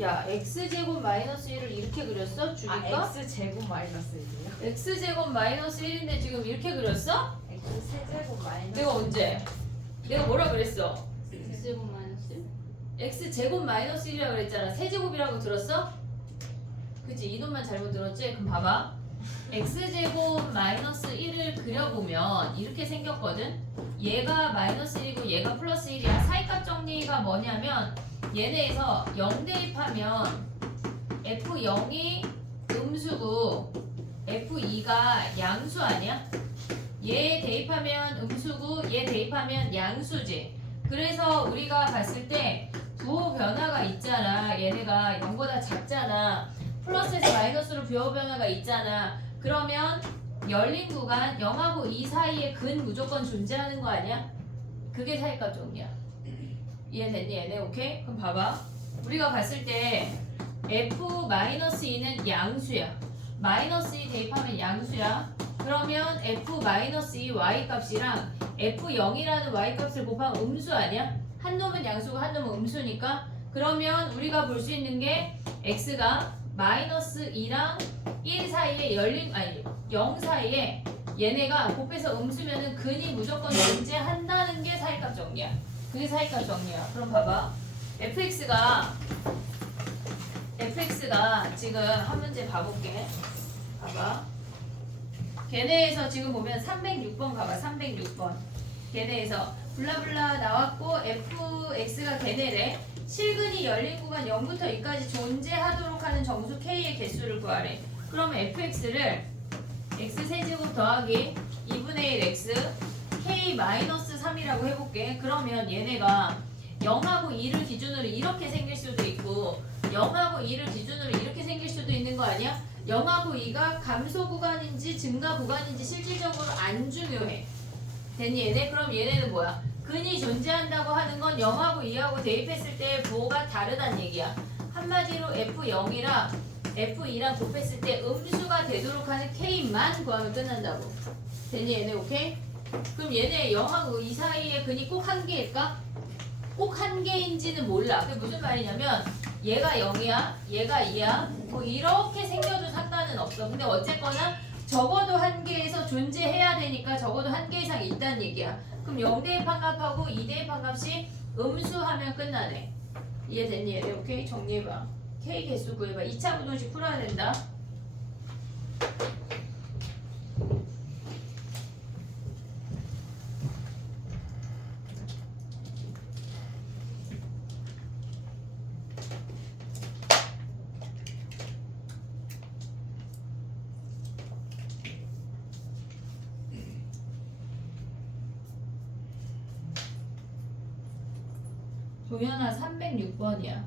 야, x제곱 마이너스 1을 이렇게 그렸어? 줄일까? x제곱 마이너스 1이요? x제곱 마이너스 1인데 지금 이렇게 그렸어? x세제곱 마이너스 내가 언제? 내가 뭐라 그랬어? x제곱 마이너스 1? x제곱 마이너스 1이라고 그랬잖아. 세제곱이라고 들었어? 그치? 이놈만 잘못 들었지? 그럼 봐봐. x제곱 마이너스 1을 그려보면 이렇게 생겼거든? 얘가 마이너스 1이고 얘가 플러스 1이야. 사이값 정리가 뭐냐면 얘네에서 0 대입하면 f0이 음수고 f2가 양수 아니야? 얘 대입하면 음수고 얘 대입하면 양수지. 그래서 우리가 봤을 때 부호 변화가 있잖아. 얘네가 0보다 작잖아. 플러스에서 마이너스로 부호 변화가 있잖아. 그러면 열린 구간 0하고 2 사이에 근 무조건 존재하는 거 아니야? 그게 사이값 정리야. 이해됐니 얘네? 오케이? 그럼 봐봐. 우리가 봤을 때 f-2는 양수야. 마이너스 2 대입하면 양수야. 그러면 f-2 y값이랑 f0이라는 y값을 곱하면 음수 아니야? 한 놈은 양수고 한 놈은 음수니까. 그러면 우리가 볼 수 있는 게 x가 마이너스 2랑 1 사이에 0 사이에 얘네가 곱해서 음수면은 근이 무조건 존재한다는 게 사이값 정리야. 그게 사이값 정리야. 그럼 봐봐. fx가 지금 한 문제 봐볼게. 봐봐. 걔네에서 지금 보면 306번 가봐. 306번. 걔네에서 블라블라 나왔고 fx가 걔네래. 실근이 열린 구간 0부터 2까지 존재하도록 하는 정수 k의 개수를 구하래. 그러면 fx를 x세제곱 더하기 2분의 1 x k 마이너스 3이라고 해볼게. 그러면 얘네가 0하고 2를 기준으로 이렇게 생길 수도 있고 0하고 2를 기준으로 이렇게 생길 수도 있는 거 아니야? 0하고 2가 감소 구간인지 증가 구간인지 실질적으로 안 중요해. 됐니 얘네? 그럼 얘네는 뭐야? 근이 존재한다고 하는 건 0하고 2하고 대입했을 때 부호가 다르다는 얘기야. 한마디로 f0이랑 f2랑 곱했을 때 음수가 되도록 하는 k만 구하면 끝난다고. 됐니 얘네? 오케이? 그럼 얘네 0하고 2 사이에 근이 꼭 한 개일까? 꼭 한 개인지는 몰라. 그게 무슨 말이냐면 얘가 0이야, 얘가 2야. 뭐 이렇게 생겨도 상관은 없어. 근데 어쨌거나 적어도 한 개에서 존재해야 되니까 적어도 한 개 이상 있다는 얘기야. 그럼 0 대입한 값하고 2 대입한 값이 음수하면 끝나네. 이해됐니 얘네? 오케이? 정리해봐. K 개수 구해봐. 2차 부동식 풀어야 된다. 도연아 306번이야.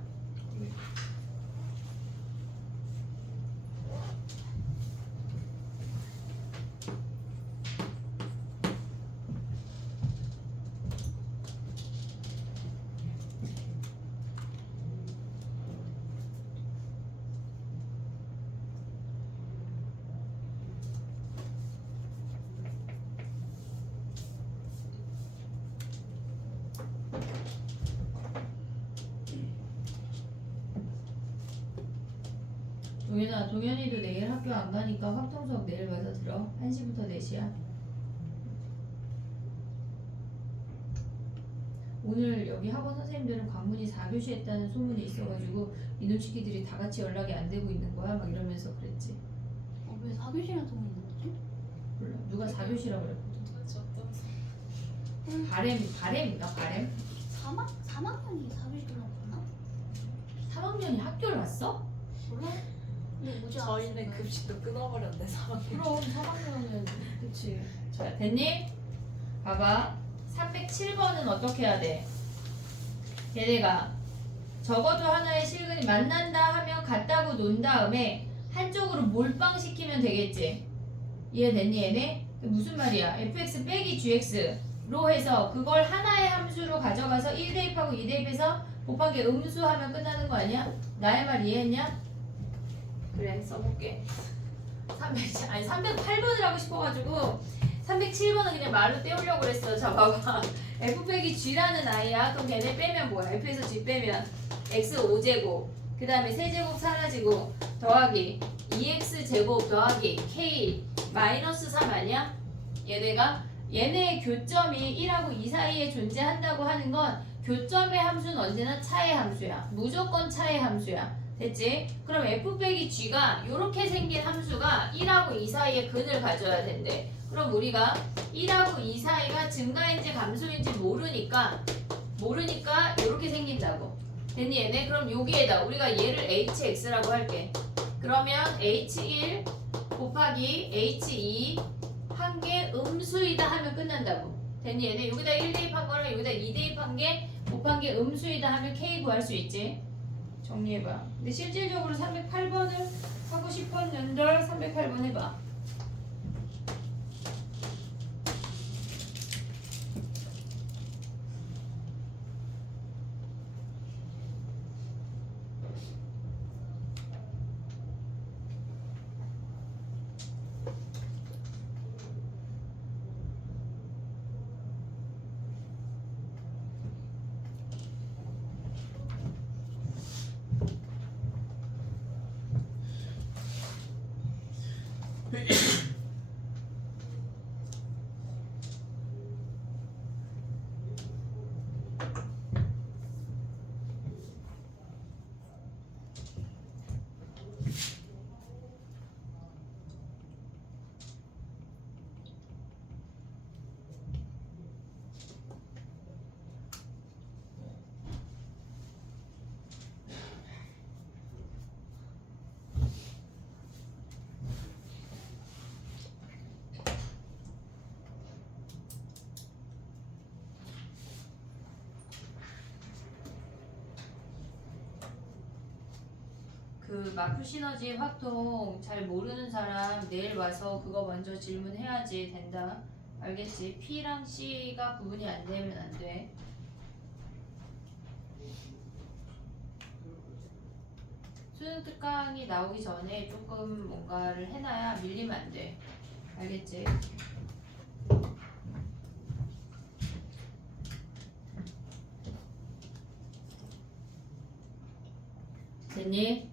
도연아, 동현이도 내일 학교 안 가니까 확통 수업 내일 와서 들어. 1시부터 4시야. 오늘 여기 학원 선생님들은 광문이 4교시 했다는 소문이 있어가지고 이놈 새끼들이 다 같이 연락이 안 되고 있는 거야. 막 이러면서 그랬지. 왜 4교시랑 통이 있는 거지? 몰라. 누가 4교시라고 그랬거든. 어떤 바램인가? 바램? 3학년이 4교시랑 갔나? 3학년이 학교를 왔어? 몰라? 근데 뭐지? 저희는 급식도 끊어버렸네 3학년. 그럼 3학년은 그치. 자, 됐니? 봐봐. 307번은 어떻게 해야 돼? 얘네가 적어도 하나의 실근이 만난다 하면 같다고 논 다음에 한쪽으로 몰빵시키면 되겠지. 이해됐니 얘네? 무슨 말이야? fx 빼기 gx로 해서 그걸 하나의 함수로 가져가서 1 대입하고 2 대입해서 곱하기 음수하면 끝나는 거 아니야? 나의 말 이해했냐? 그래 써볼게. 308번을 하고 싶어가지고 307번은 그냥 말로 떼우려고 그랬어. 자 봐봐. f 빼기 g라는 아이야. 그럼 걔네 빼면 뭐야? f에서 g 빼면 x 5제곱 그 다음에 세제곱 사라지고 더하기 2x 제곱 더하기 k 마이너스 3 아니야? 얘네의 교점이 1하고 2 사이에 존재한다고 하는 건 교점의 함수는 언제나 차의 함수야. 무조건 차의 함수야. 됐지? 그럼 f 빼기 g가 이렇게 생긴 함수가 1하고 2 사이에 근을 가져야 된대. 그럼 우리가 1하고 2 사이가 증가인지 감소인지 모르니까 이렇게 생긴다고. 됐니 얘네? 그럼 여기에다 우리가 얘를 hx라고 할게. 그러면 h1 곱하기 h2 한 개 음수이다 하면 끝난다고. 됐니 얘네? 여기다 1 대입한 거랑 여기다 2 대입한 게 곱한 게 음수이다 하면 k 구할 수 있지. 정리해봐. 근데 실질적으로 308번을 하고 싶은 년들 308번 해봐. 그 마크 시너지 확통 잘 모르는 사람 내일 와서 그거 먼저 질문해야지 된다. 알겠지? P랑 C가 구분이 안 되면 안 돼. 수능 특강이 나오기 전에 조금 뭔가를 해놔야 밀리면 안 돼. 알겠지? 됐니?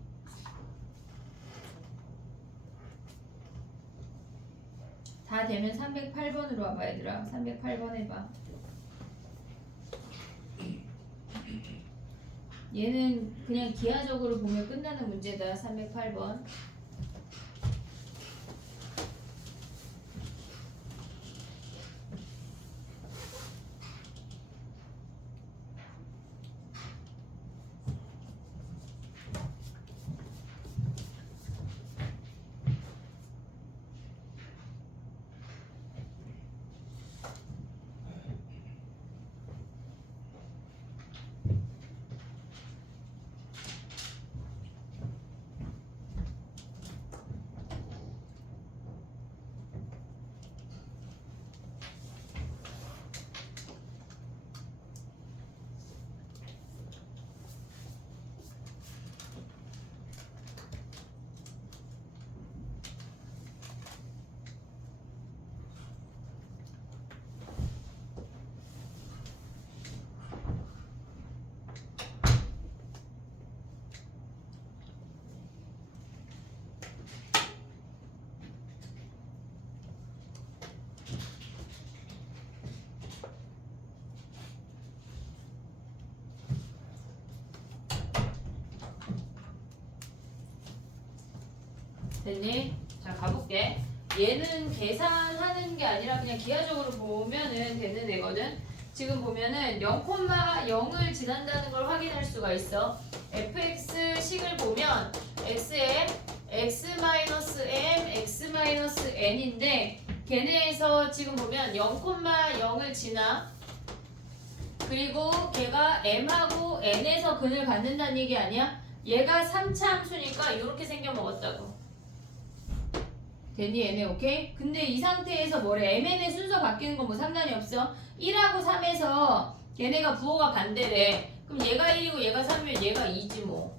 다 되면 308번으로 와봐 얘들아. 308번 해봐. 얘는 그냥 기하적으로 보면 끝나는 문제다. 308번. 됐니? 자 가볼게. 얘는 계산하는 게 아니라 그냥 기하적으로 보면은 되는 애거든. 지금 보면은 0,0을 지난다는 걸 확인할 수가 있어. fx식을 보면 x에 x-m, x-n인데 걔네에서 지금 보면 0,0을 지나. 그리고 걔가 m하고 n에서 근을 갖는다는 얘기 아니야? 얘가 3차 함수니까 이렇게 생겨 먹었다고. 됐니 얘네 오케이? 근데 이 상태에서 뭐래? mn의 순서 바뀌는 건 뭐 상관이 없어. 1하고 3에서 걔네가 부호가 반대래. 그럼 얘가 1이고 얘가 3이면 얘가 2지 뭐.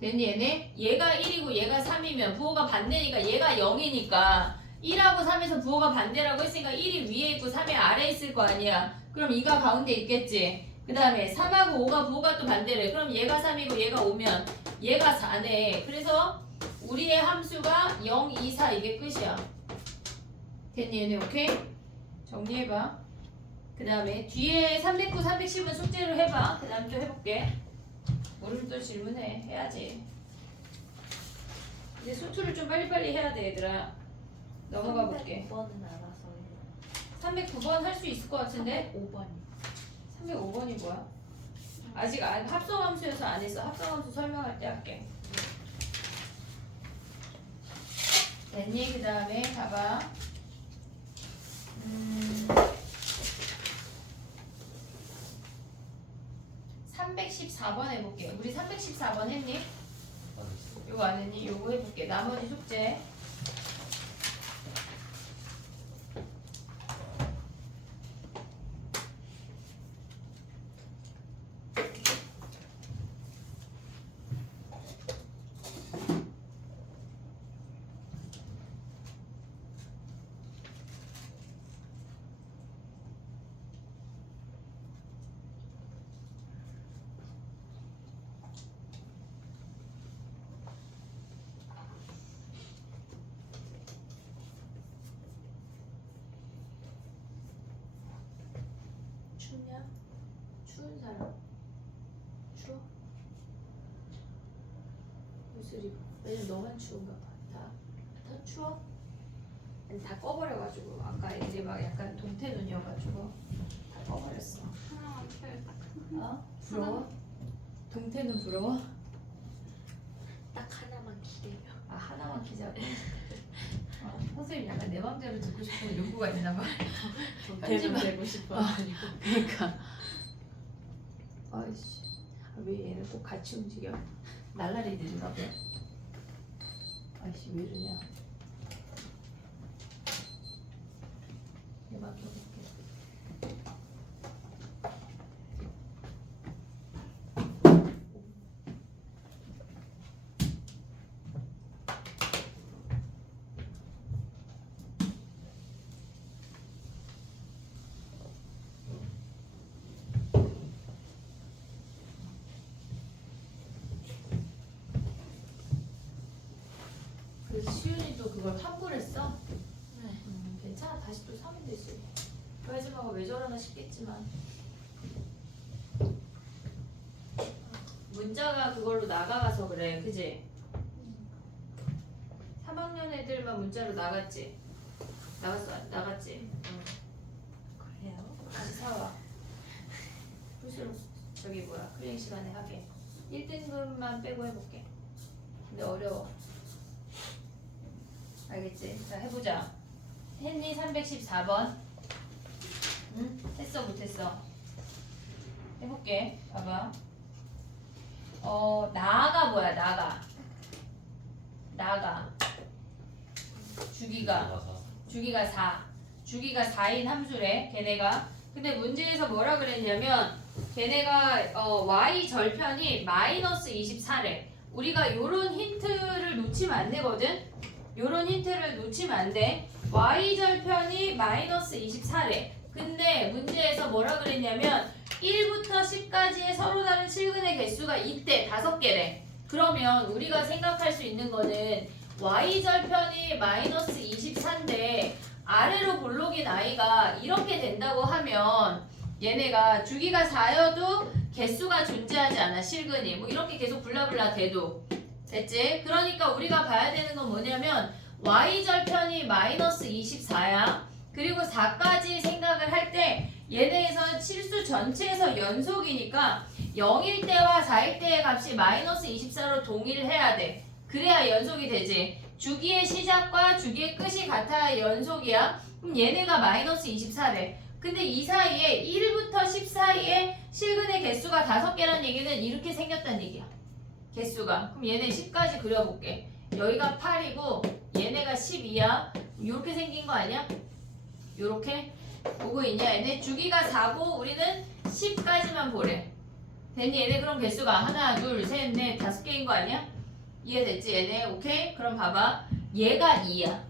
됐니 얘네? 얘가 1이고 얘가 3이면 부호가 반대니까 얘가 0이니까 1하고 3에서 부호가 반대라고 했으니까 1이 위에 있고 3이 아래에 있을 거 아니야. 그럼 2가 가운데 있겠지. 그 다음에 3하고 5가 부호가 또 반대래. 그럼 얘가 3이고 얘가 5면 얘가 4네. 그래서 우리의 함수가 0, 2, 4 이게 끝이야. 됐니 얘네 오케이? 정리해봐. 그 다음에 뒤에 309, 310은 숙제로 해봐. 그 다음 또 해볼게. 모르면 또 질문해. 해야지. 이제 수투를 좀 빨리빨리 해야 돼 얘들아. 넘어가 볼게. 309번은 알아서 해요. 309번 할 수 있을 것 같은데? 5번이. 305번이 뭐야? 아직 합성함수여서 안 했어. 합성함수 설명할 때 할게. 됐니? 그 다음에 봐봐. 314번 해볼게. 우리 314번 했니? 요거 안 했니? 요거 해볼게. 나머지 숙제. 춥냐? 추운 사람? 추워? 옷을 입어. 왜냐면 너만 추운가 봐. 다 추워? 아니 다 꺼버려가지고 아까 애들이 막 약간 동태 눈이어가지고 다 꺼버렸어. 하나만 펴야겠다. 어? 부러워? 동태는 부러워? 딱 하나만 기대요. 아 하나만 키자고? 선생님 약간 내 맘대로 듣고 싶은 욕구가 있나 봐. 편집을 되고 싶어. 그러니까 아이씨 왜 얘는 꼭 같이 움직여? 날라리들인가 봐. 아이씨 왜 이러냐. 내가 켜볼게. 그래서 시윤이도 그걸 환불했어? 네. 괜찮아. 다시 또 사면 되지. 그 아줌마가 왜 저러나 싶겠지만 문자가 그걸로 나가서 그래. 그지? 3학년 애들만 문자로 나갔지? 나갔지? 그래요? 다시 사와. 풀수록 저기 뭐야 클링 시간에 하게. 1등급만 빼고 해볼게. 근데 어려워. 알겠지? 자 해보자. 했니? 314번. 응? 했어 못했어? 해볼게. 봐봐. 나가 뭐야 나가. 주기가 4. 주기가 4인 함수래 걔네가. 근데 문제에서 뭐라 그랬냐면 걔네가 y 절편이 마이너스 24래. 우리가 요런 힌트를 놓치면 안 되거든. 요런 힌트를 놓치면 안 돼. y 절편이 마이너스 24래. 근데 문제에서 뭐라 그랬냐면 1부터 10까지의 서로 다른 실근의 개수가 이때 5개래. 그러면 우리가 생각할 수 있는 거는 y 절편이 마이너스 24인데 아래로 볼록인 i가 이렇게 된다고 하면 얘네가 주기가 4여도 개수가 존재하지 않아. 실근이 뭐 이렇게 계속 블라블라 돼도 됐지? 그러니까 우리가 봐야 되는 건 뭐냐면 y 절편이 마이너스 24야. 그리고 4까지 생각을 할 때 얘네에서 실수 전체에서 연속이니까 0일 때와 4일 때의 값이 마이너스 24로 동일해야 돼. 그래야 연속이 되지. 주기의 시작과 주기의 끝이 같아야 연속이야. 그럼 얘네가 마이너스 24래. 근데 이 사이에 1부터 10 사이에 실근의 개수가 5개라는 얘기는 이렇게 생겼다는 얘기야. 개수가. 그럼 얘네 10까지 그려볼게. 여기가 8이고 얘네가 12야. 이렇게 생긴 거 아니야? 요렇게? 보고 있냐? 얘네 주기가 4고 우리는 10까지만 보래. 됐니? 얘네 그럼 개수가 하나, 둘, 셋, 넷, 5개인 거 아니야? 이해됐지? 얘네 오케이? 그럼 봐봐. 얘가 2야.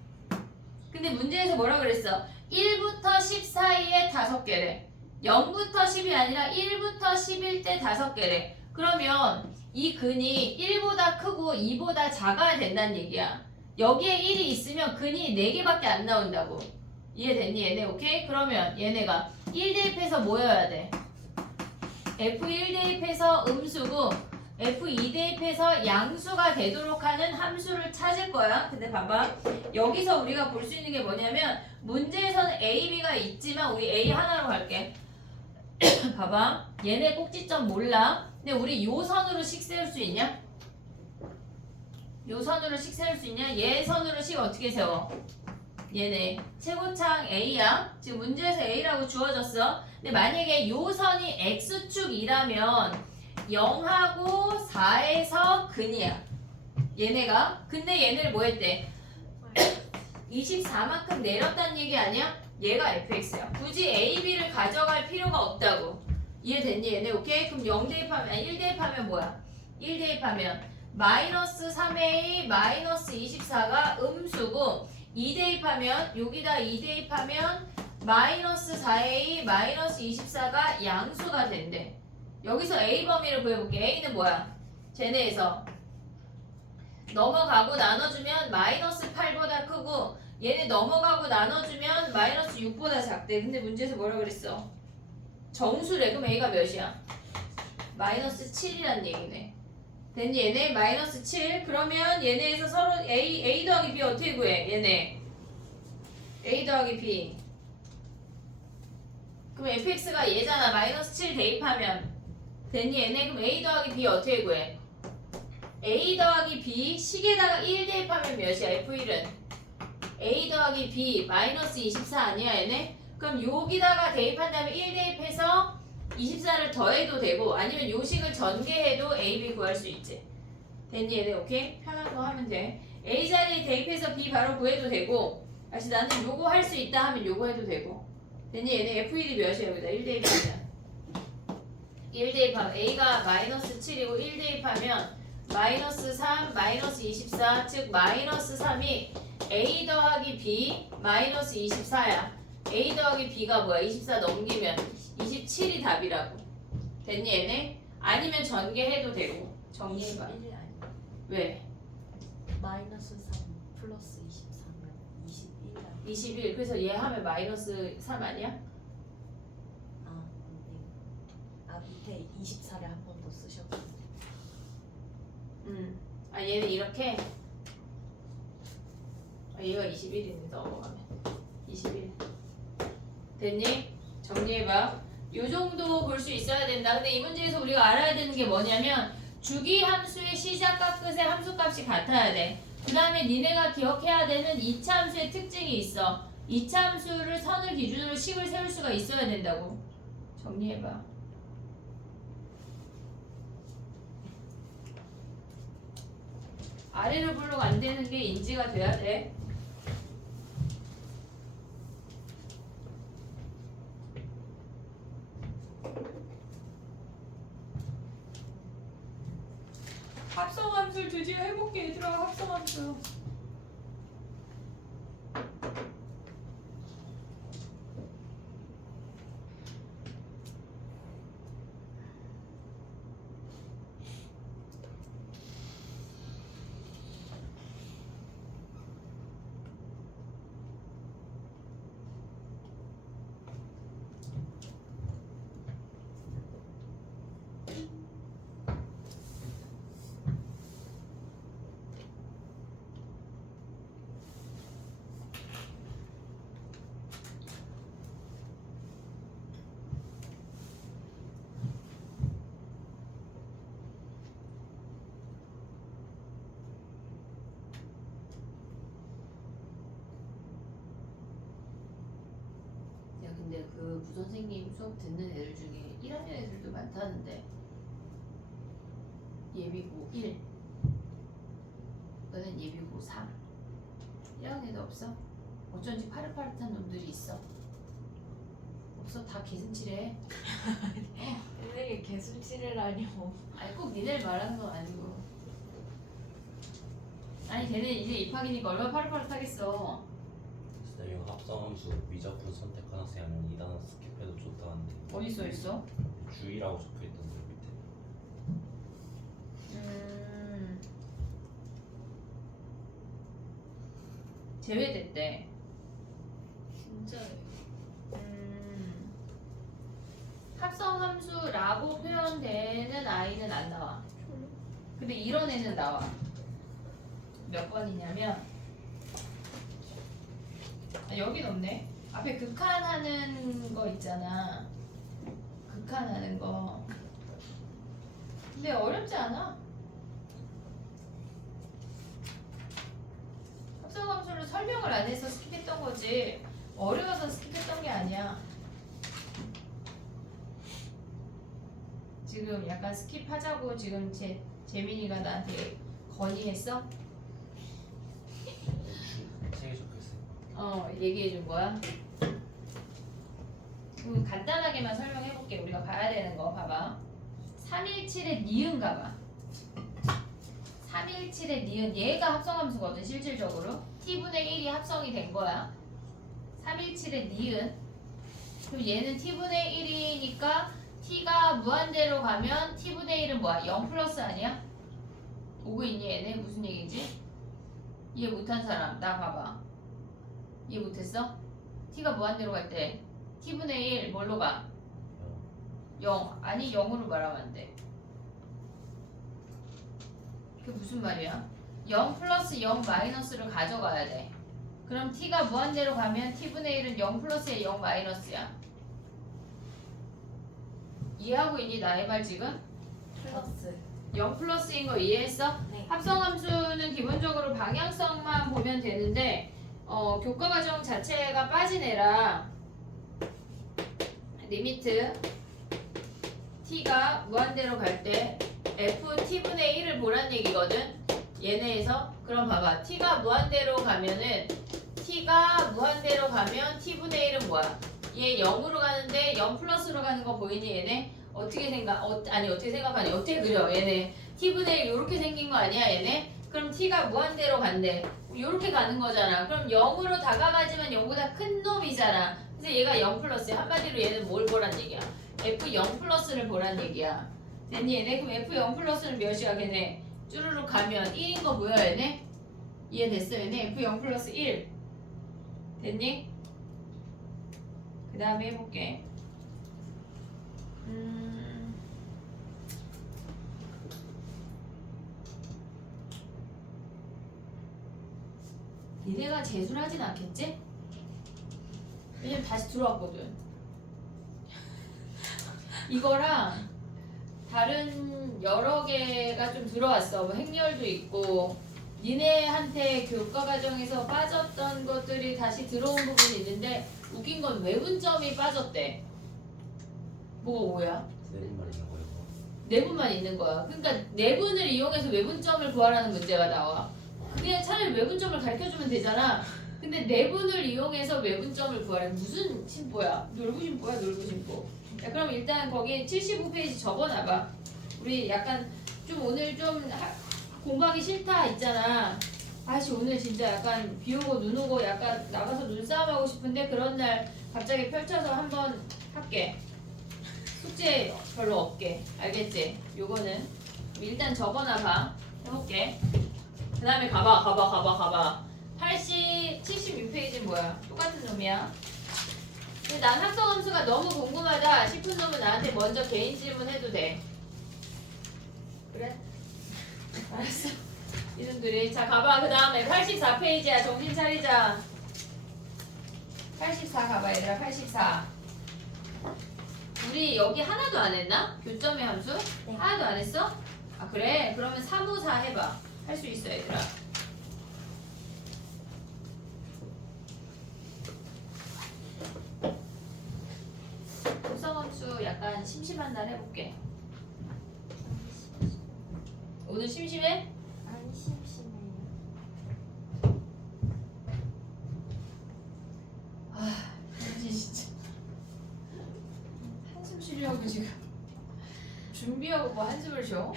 근데 문제에서 뭐라 그랬어? 1부터 10 사이에 5개래. 0부터 10이 아니라 1부터 11 때 5개래. 그러면 이 근이 1보다 크고 2보다 작아야 된다는 얘기야. 여기에 1이 있으면 근이 4개밖에 안 나온다고. 이해됐니 얘네? 오케이? 그러면 얘네가 1 대입해서 모여야 돼. F1 대입해서 음수고 F2 대입해서 양수가 되도록 하는 함수를 찾을 거야. 근데 봐봐. 여기서 우리가 볼 수 있는 게 뭐냐면 문제에서는 A, B가 있지만 우리 A 하나로 갈게. 봐봐. 얘네 꼭지점 몰라. 근데 우리 요 선으로 식 세울 수 있냐? 요 선으로 식 세울 수 있냐? 얘 선으로 식 어떻게 세워? 얘네 최고창 A야. 지금 문제에서 A라고 주어졌어. 근데 만약에 요 선이 X축이라면 0하고 4에서 근이야. 얘네가. 근데 얘네를 뭐 했대? 24만큼 내렸다는 얘기 아니야? 얘가 fx야. 굳이 a, b를 가져갈 필요가 없다고. 이해됐니 얘네? 오케이? 그럼 0 대입하면 1 대입하면 뭐야? 1 대입하면 마이너스 3a 마이너스 24가 음수고 2 대입하면 여기다 2 대입하면 마이너스 4a 마이너스 24가 양수가 된대. 여기서 a 범위를 구해볼게. a는 뭐야? 쟤네에서 넘어가고 나눠주면 마이너스 8보다 크고 얘네 넘어가고 나눠주면 마이너스 6보다 작대. 근데 문제에서 뭐라 그랬어? 정수래. 그럼 a가 몇이야? 마이너스 7이란 얘기네. 됐니 얘네? 마이너스 7. 그러면 얘네에서 서로 a 더하기 b 어떻게 구해? 얘네 a 더하기 b. 그럼 fx가 얘잖아. 마이너스 7 대입하면 됐니 얘네? 그럼 a 더하기 b 어떻게 구해? a 더하기 b 식에다가 1 대입하면 몇이야? f1은 a 더하기 b 마이너스 24 아니야 얘네? 그럼 여기다가 대입한 다음에 1 대입해서 24를 더해도 되고 아니면 요 식을 전개해도 a, b 구할 수 있지. 됐니 얘네? 오케이? 편한 거 하면 돼. a 자리에 대입해서 b 바로 구해도 되고 다시 나는 요거 할 수 있다 하면 요거 해도 되고. 됐니 얘네? f1이 몇이야 여기다 1 대입하면 1 대입하면 a가 마이너스 7이고 1 대입하면 마이너스 3 마이너스 24 즉 마이너스 3이 a 더하기 b 마이너스 24야. a 더하기 b가 뭐야? 24 넘기면 27이 답이라고. 됐니 얘네? 아니면 전개해도 되고. 정리해봐. 21이 아니야. 왜? 마이너스 3 플러스 23은 21 아니야. 21. 그래서 얘 하면 마이너스 3 아니야? 아, 밑에 24를 한 번 더 쓰셨는데. 아 얘는 이렇게. 아 얘가 21인데 넘어가면 21. 됐니? 정리해봐. 요 정도 볼 수 있어야 된다. 근데 이 문제에서 우리가 알아야 되는 게 뭐냐면 주기 함수의 시작과 끝의 함수값이 같아야 돼. 그 다음에 니네가 기억해야 되는 2차 함수의 특징이 있어. 2차 함수를 선을 기준으로 식을 세울 수가 있어야 된다고. 정리해봐. 아래로 블록 안 되는 게 인지가 돼야 돼. 합성함수를 드디어 해볼게 얘들아. 합성함수. 근데 그 부선생님 수업 듣는 애들 중에 1학년 애들도 많다는데 예비고 1 너는 예비고 3 1학년 애도 없어? 어쩐지 파릇파릇한 놈들이 있어. 없어? 다 개슴치레. 선생님 개순치레라뇨. 아니 꼭 니네를 말하는 건 아니고. 아니 걔네 이제 입학이니까 얼마나 파릇파릇하겠어. 네, 이거 합성함수 미적분 선택한 학생이 아니면 2단원 스킵해도 좋다는데 어디 써 있어? 주의라고 적혀있던데 밑에. 제외됐대. 진짜예요. 합성함수라고 표현되는 아이는 안 나와. 근데 이런 애는 나와. 몇 번이냐면 여긴 없네. 앞에 극한하는 거 있잖아. 극한하는 거. 근데 어렵지 않아. 합성함수를 설명을 안 해서 스킵했던 거지. 어려워서 스킵했던 게 아니야. 지금 약간 스킵하자고 지금 재민이가 나한테 건의했어? 책에 적혀있어요. 얘기해 준 거야? 간단하게만 설명해 볼게. 우리가 봐야 되는 거 봐봐. 317의 니은 가봐. 317의 니은 얘가 합성함수거든 실질적으로. t분의 1이 합성이 된 거야. 317의 니은. 그럼 얘는 t분의 1이니까 t가 무한대로 가면 t분의 1은 뭐야? 0 플러스 아니야? 오고 있니 얘네? 무슨 얘기지? 이해 못한 사람 나 봐봐. 이해 못했어? t가 무한대로 갈 때 t분의 1 뭘로 가? 0. 아니 0으로 말하면 안 돼. 그게 무슨 말이야? 0 플러스 0 마이너스를 가져가야 돼. 그럼 t가 무한대로 가면 t분의 1은 0 플러스에 0 마이너스야. 이해하고 있니 나의 말 지금? 플러스. 0 플러스인 거 이해했어? 네. 합성함수는 기본적으로 방향성만 보면 되는데 교과과정 자체가 빠진 애라 리미트 t가 무한대로 갈 때 f t분의 1을 보란 얘기거든. 얘네에서 그럼 봐봐. t가 무한대로 가면은 t가 무한대로 가면 t분의 1은 뭐야? 얘 0으로 가는데 0 플러스로 가는 거 보이니 얘네? 어떻게 생각하니? 어떻게 그려 얘네? t분의 1 이렇게 생긴 거 아니야 얘네? 그럼 t가 무한대로 간대. 이렇게 가는 거잖아. 그럼 0으로 다가가지만 0보다 큰 놈이잖아. 그래서 얘가 0 플러스야. 한마디로 얘는 뭘 보란 얘기야? f 0 플러스를 보란 얘기야. 됐니 얘네? 그럼 f 0 플러스는 몇이야 걔네? 쭈루룩 가면 1인 거 뭐야 얘네? 이해됐어 얘네? f 0 플러스 1 됐니? 그 다음에 해볼게. 니네가 재수를 하진 않겠지? 왜냐면 다시 들어왔거든. 이거랑 다른 여러 개가 좀 들어왔어. 뭐 행렬도 있고 니네한테 교과 과정에서 빠졌던 것들이 다시 들어온 부분이 있는데 웃긴 건 외분점이 빠졌대. 뭐가 뭐야? 내분만 있는 거예요. 내분만 있는 거야. 그러니까 내분을 이용해서 외분점을 구하라는 문제가 나와. 그냥 차라리 외분점을 가르쳐주면 되잖아. 근데 내분을 이용해서 외분점을 구하라. 무슨 심보야? 놀부 심보야? 놀부 심보. 야, 그럼 일단 거기 75페이지 적어놔봐. 우리 약간 좀 오늘 좀 공부하기 싫다 있잖아. 아씨 오늘 진짜 약간 비 오고 눈 오고 약간 나가서 눈싸움 하고 싶은데 그런 날 갑자기 펼쳐서 한번 할게. 숙제 별로 없게. 알겠지? 요거는 일단 적어놔봐. 해볼게. 그 다음에 가봐. 76페이지는 뭐야? 똑같은 놈이야. 근데 난 합성함수가 너무 궁금하다 싶은 놈은 나한테 먼저 개인 질문해도 돼. 그래? 알았어. 이놈들이. 자 가봐. 그 다음에 84페이지야. 정신 차리자. 84 가봐 얘들아. 84. 우리 여기 하나도 안 했나? 교점의 함수? 네. 하나도 안 했어? 아 그래? 그러면 354 해봐. 할 수 있어 얘들아. 합성함수 약간 심심한 날 해볼게. 오늘 심심해? 안 심심해요. 아, 진짜 한숨 쉬려고 지금 준비하고 뭐 한숨을 쉬어?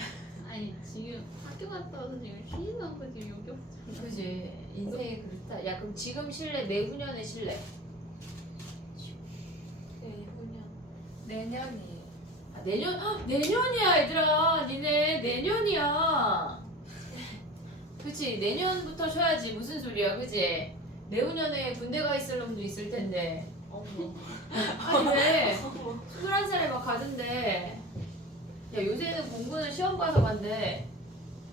아니 지금 학교 갔다 와서 지금 쉬지도 않고 지금 여기 왔잖아. 그지 인생이 그렇다. 야 그럼 지금 쉴래? 내후년에 쉴래? 내후년. 내년이에요. 아, 내년 내년이야 얘들아. 니네 내년이야. 그치 내년부터 쉬어야지. 무슨 소리야 그지? 내후년에 군대 가 있을 놈도 있을 텐데. 어머. 아니 왜 21살에 막 가던데. 야 요새는 공부는 시험 봐서 간대.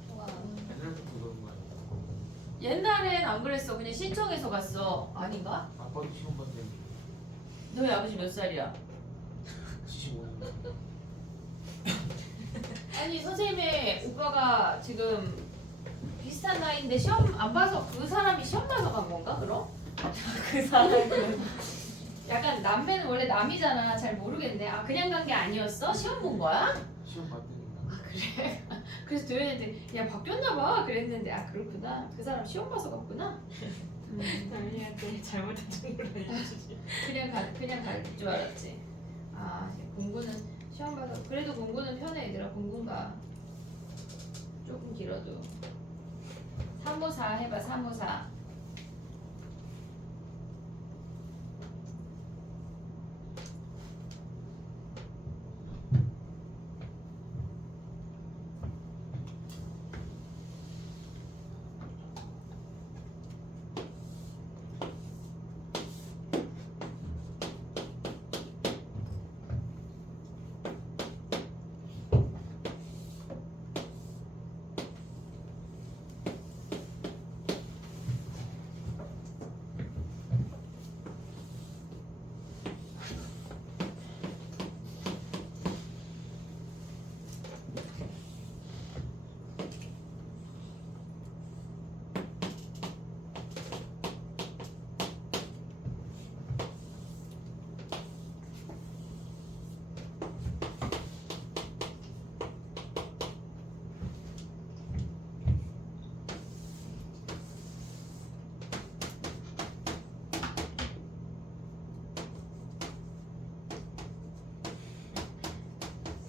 좋아. 옛날부터 그런 거 아니야? 옛날엔 안 그랬어. 그냥 신청해서 갔어. 아닌가? 아빠도 시험 봤는데 너희 아버지 몇 살이야? 75년. 아니 선생님의 오빠가 지금 비슷한 나이인데 시험 안 봐서 그 사람이 시험 봐서 간 건가 그럼? 그 사람은 약간 남매는 원래 남이잖아. 잘 모르겠네. 아 그냥 간 게 아니었어? 시험 본 거야? 시험 봤다니까. 아 그래? 그래서 도현이한테 야 바뀌었나 봐 그랬는데 아 그렇구나. 그 사람 시험 봐서 갔구나. 남이한테 잘못한 정보를 알려주지. 그냥 갈 줄 알았지. 아 공부는 시험 봐서 그래도 공부는 편해 얘들아. 공부가 조금 길어도 354 해봐. 354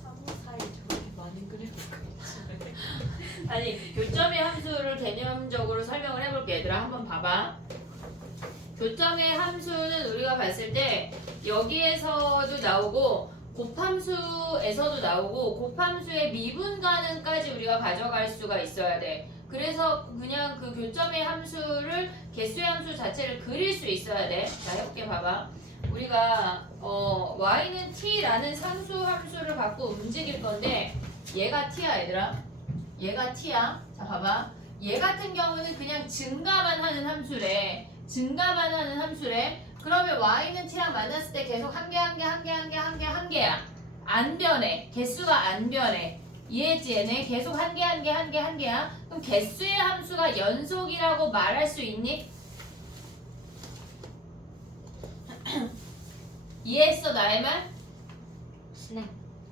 3호사에 저렇게 많은 그래프가 있지. 아니 교점의 함수를 개념적으로 설명을 해볼게. 얘들아 한번 봐봐. 교점의 함수는 우리가 봤을 때 여기에서도 나오고 곱함수에서도 나오고 곱함수의 미분 가능까지 우리가 가져갈 수가 있어야 돼. 그래서 그냥 그 교점의 함수를 개수의 함수 자체를 그릴 수 있어야 돼. 자 해볼게. 봐봐. 우리가 y는 t라는 상수 함수를 갖고 움직일 건데 얘가 t야 얘들아. 얘가 t야. 자 봐봐. 얘 같은 경우는 그냥 증가만 하는 함수래. 증가만 하는 함수래. 그러면 y는 t랑 만났을 때 계속 한 개야. 안 변해. 개수가 안 변해. 이해했지 얘네? 계속 한 개야. 그럼 개수의 함수가 연속이라고 말할 수 있니? 이해했어 나의 말? 네.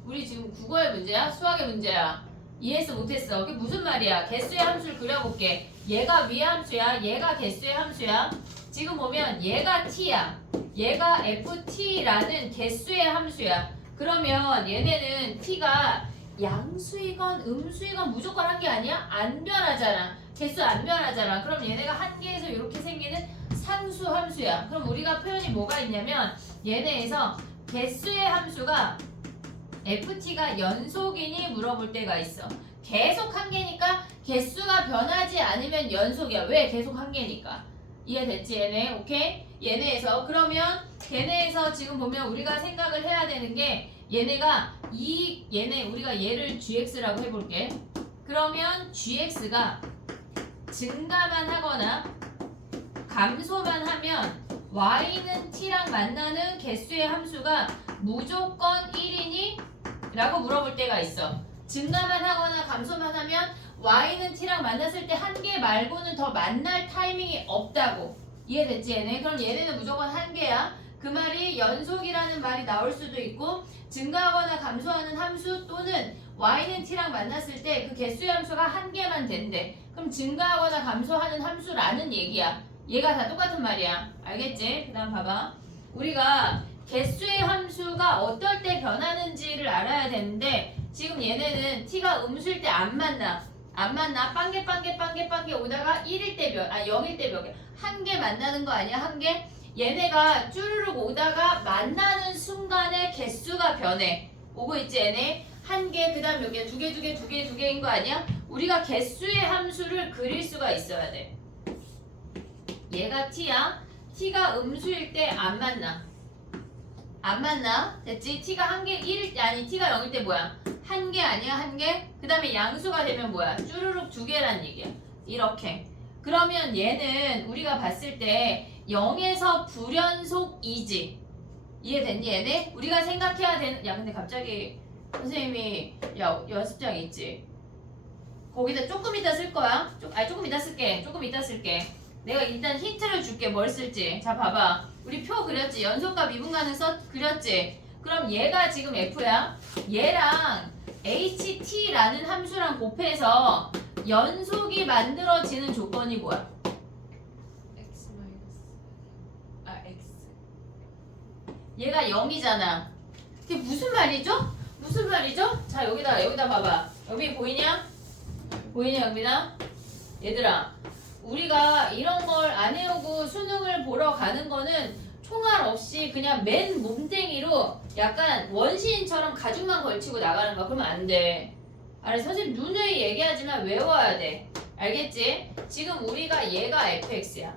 우리 지금 국어의 문제야? 수학의 문제야? 이해했어 못했어? 그게 무슨 말이야? 개수의 함수를 그려볼게. 얘가 위의 함수야. 얘가 개수의 함수야. 지금 보면 얘가 t야. 얘가 ft라는 개수의 함수야. 그러면 얘네는 t가 양수이건 음수이건 무조건 한 개 아니야? 안 변하잖아. 개수 안 변하잖아. 그럼 얘네가 한 개에서 이렇게 생기는 상수 함수야. 그럼 우리가 표현이 뭐가 있냐면 얘네에서 개수의 함수가 ft가 연속이니 물어볼 때가 있어. 계속 한 개니까 개수가 변하지 않으면 연속이야. 왜? 계속 한 개니까. 이해됐지 얘네? 오케이? 얘네에서 그러면 걔네에서 지금 보면 우리가 생각을 해야 되는 게 얘네가 우리가 얘를 gx라고 해볼게. 그러면 gx가 증가만 하거나 감소만 하면 y는 t랑 만나는 개수의 함수가 무조건 1이니? 라고 물어볼 때가 있어. 증가만 하거나 감소만 하면 y는 t랑 만났을 때 한 개 말고는 더 만날 타이밍이 없다고. 이해됐지 얘네? 그럼 얘네는 무조건 한 개야. 그 말이 연속이라는 말이 나올 수도 있고 증가하거나 감소하는 함수 또는 y는 t랑 만났을 때 그 개수의 함수가 한 개만 된대. 그럼 증가하거나 감소하는 함수라는 얘기야. 얘가 다 똑같은 말이야. 알겠지? 그 다음 봐봐. 우리가 개수의 함수가 어떨 때 변하는지를 알아야 되는데 지금 얘네는 t가 음수일 때 안 만나. 안 만나. 빵개 오다가 1일 때 몇, 0일 때 몇 개. 한 개 만나는 거 아니야? 한 개? 얘네가 쭈르륵 오다가 만나는 순간에 개수가 변해. 오고 있지 얘네? 한 개, 그 다음 몇 개? 두 개인 거 아니야? 우리가 개수의 함수를 그릴 수가 있어야 돼. 얘가 t야. t가 음수일 때 안 만나. 안 만나? 됐지? t가 한 개, 1일 때, 아니 t가 0일 때 뭐야? 한 개 아니야? 한 개? 그 다음에 양수가 되면 뭐야? 쭈르륵 두 개란 얘기야. 이렇게. 그러면 얘는 우리가 봤을 때 0에서 불연속이지. 이해됐니 얘네? 우리가 생각해야 되는, 야 근데 갑자기 선생님이, 야 연습장 있지? 거기다 조금 이따 쓸 거야. 조금 이따 쓸게. 내가 일단 힌트를 줄게. 뭘 쓸지. 자 봐봐. 우리 표 그렸지? 연속과 미분 가능 그렸지? 그럼 얘가 지금 F야. 얘랑 HT라는 함수랑 곱해서 연속이 만들어지는 조건이 뭐야? x 마이너스 x. 얘가 0이잖아. 그게 무슨 말이죠? 자 여기다 봐봐. 여기 보이냐 여기다? 얘들아, 우리가 이런 걸 안 해오고 수능을 보러 가는 거는 총알 없이 그냥 맨 몸뚱이로 약간 원시인처럼 가죽만 걸치고 나가는 거야. 그러면 안 돼. 알았어? 선생님 누누이 얘기하지만 외워야 돼. 알겠지? 지금 우리가 얘가 fx야.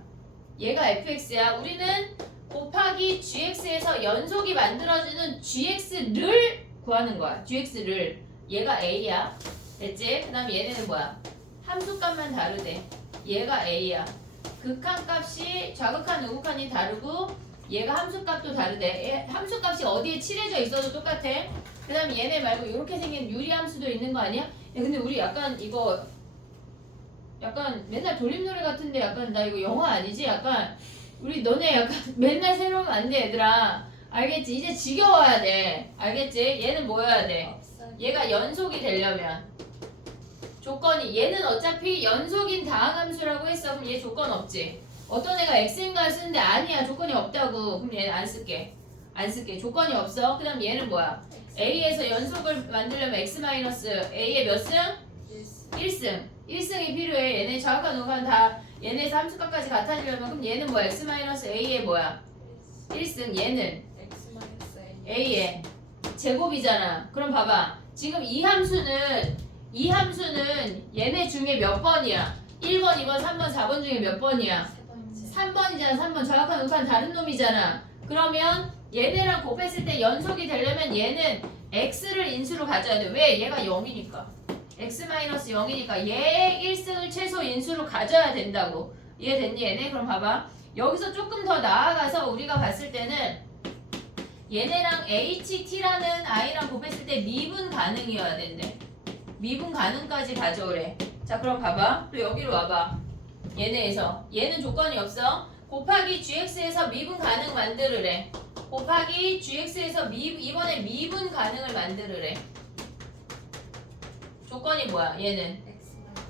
우리는 곱하기 gx에서 연속이 만들어지는 gx를 구하는 거야. gx를. 얘가 a야. 됐지? 그 다음에 얘네는 뭐야? 함수값만 다르대. 얘가 a야. 극한값이 좌극한 우극한이 다르고 얘가 함수값도 다르대. 함수값이 어디에 칠해져 있어도 똑같아. 그 다음에 얘네 말고 이렇게 생긴 유리함수도 있는 거 아니야? 야, 근데 우리 약간 이거 약간 맨날 돌림노래 같은데 약간 나 이거 영화 아니지? 약간 우리 너네 약간 맨날 새로우면 안 돼 얘들아. 알겠지? 이제 지겨워야 돼. 알겠지? 얘는 뭐여야 돼? 얘가 연속이 되려면 조건이, 얘는 어차피 연속인 다항함수라고 했어. 그럼 얘 조건 없지. 어떤 애가 x인가 쓰는데 아니야, 조건이 없다고. 그럼 얘는 안 쓸게. 조건이 없어. 그 다음 얘는 뭐야? a에서 연속을 만들려면 x-a의 몇 승? 1승이 필요해. 얘네 좌극한 우극한 다 얘네에서 함수값까지 같아지려면 그럼 얘는 뭐야? x-a의 뭐야? 1승. 얘는 x 마이너스 a. a의 제곱이잖아. 그럼 봐봐. 지금 이 함수는 얘네 중에 몇 번이야? 1번, 2번, 3번, 4번 중에 몇 번이야? 세 번째. 3번이잖아. 3번. 좌극한 우극한 다른 놈이잖아. 그러면 얘네랑 곱했을 때 연속이 되려면 얘는 x를 인수로 가져야 돼. 왜? 얘가 0이니까. x-0이니까 얘 1승을 최소 인수로 가져야 된다고. 이해됐니 얘네? 그럼 봐봐. 여기서 조금 더 나아가서 우리가 봤을 때는 얘네랑 HT라는 아이랑 곱했을 때 미분 가능이어야 된대. 미분 가능까지 가져오래. 자 그럼 봐봐. 또 여기로 와봐. 얘네에서 얘는 조건이 없어. 곱하기 gx에서 미분 가능 만들으래. 곱하기 gx에서 이번에 미분 가능을 만들으래. 조건이 뭐야? 얘는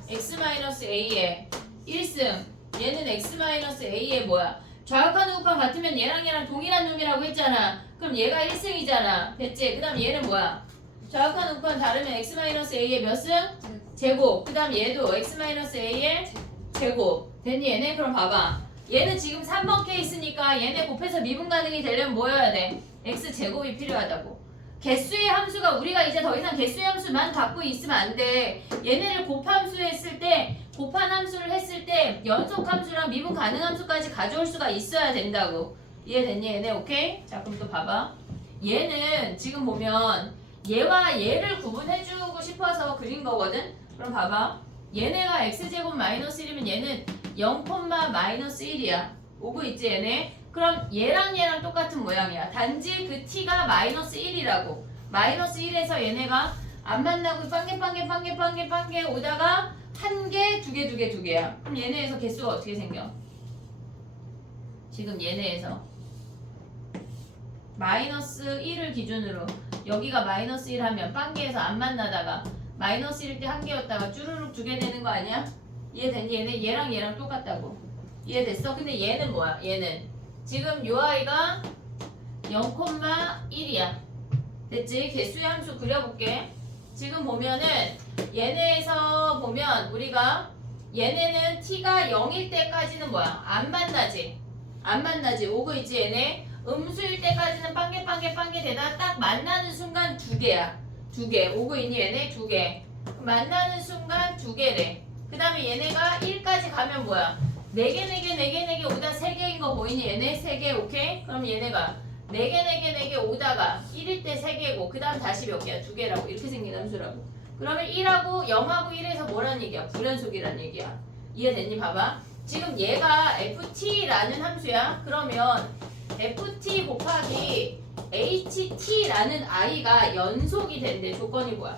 x-a의 1승. 얘는 x-a의 뭐야? 좌극한 우극한 같으면 얘랑 동일한 놈이라고 했잖아. 그럼 얘가 1승이잖아. 됐지? 그 다음 얘는 뭐야? 좌극한 우극한 다르면 x-a의 몇 승? 제곱. 그 다음 얘도 x-a의 제곱. 됐니 얘네? 그럼 봐봐. 얘는 지금 3번 케이스니까 얘네 곱해서 미분 가능이 되려면 뭐여야 돼? x제곱이 필요하다고. 개수의 함수가 우리가 이제 더 이상 개수의 함수만 갖고 있으면 안 돼. 얘네를 곱함수 했을 때, 곱한 함수를 했을 때 연속 함수랑 미분 가능 함수까지 가져올 수가 있어야 된다고. 이해됐니 얘네? 오케이? 자 그럼 또 봐봐. 얘는 지금 보면 얘와 얘를 구분해주고 싶어서 그린 거거든? 그럼 봐봐. 얘네가 x제곱 마이너스 1이면 얘는 0, 마이너스 1이야. 오고 있지 얘네? 그럼 얘랑 똑같은 모양이야. 단지 그 t가 마이너스 1이라고. 마이너스 1에서 얘네가 안 만나고 빵개 오다가 한 개, 두 개야. 그럼 얘네에서 개수가 어떻게 생겨? 지금 얘네에서 마이너스 1을 기준으로 여기가 마이너스 1 하면 빵개에서 안 만나다가 마이너스 1일 때 한 개였다가 쭈루룩 두 개 되는 거 아니야? 이해됐니? 얘랑 똑같다고. 이해됐어? 근데 얘는 뭐야? 얘는 지금 요 아이가 0,1이야. 됐지? 개수의 함수 그려볼게. 지금 보면은 얘네에서 보면 우리가 얘네는 t가 0일 때까지는 뭐야? 안 만나지. 안 만나지. 오고 있지 얘네. 음수일 때까지는 빵개 되다가 딱 만나는 순간 두 개야. 두 개. 오고 있니 얘네? 두 개. 만나는 순간 두 개래. 그 다음에 얘네가 1까지 가면 뭐야? 4개 오다 3개인 거 보이니? 얘네 3개, 오케이? 그럼 얘네가 4개 오다가 1일 때 3개고 그 다음 다시 몇 개야? 2개라고 이렇게 생긴 함수라고. 그러면 1하고 0하고 1에서 뭐라는 얘기야? 불연속이라는 얘기야. 이해됐니? 봐봐. 지금 얘가 ft라는 함수야. 그러면 ft 곱하기 ht라는 i가 연속이 된대. 조건이 뭐야?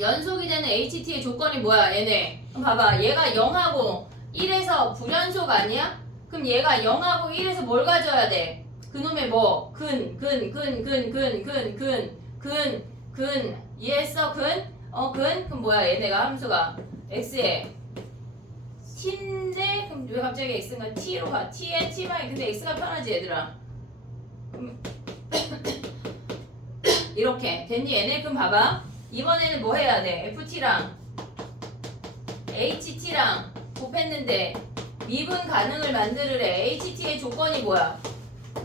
연속이 되는 ht의 조건이 뭐야? 얘네. 그럼 봐봐. 얘가 0하고 1에서 불연속 아니야? 그럼 얘가 0하고 1에서 뭘 가져야 돼? 그놈의 뭐? 근. 이해했어? 근? 근? 그럼 뭐야? 얘네가 함수가 x에 t인데 그럼 왜 갑자기 x가 t로 가? t에 t만 근데 x가 편하지 얘들아. 이렇게 됐니 얘네? 그럼 봐봐. 이번에는 뭐 해야 돼? ft랑 ht랑 곱했는데 미분 가능을 만들으래. ht의 조건이 뭐야?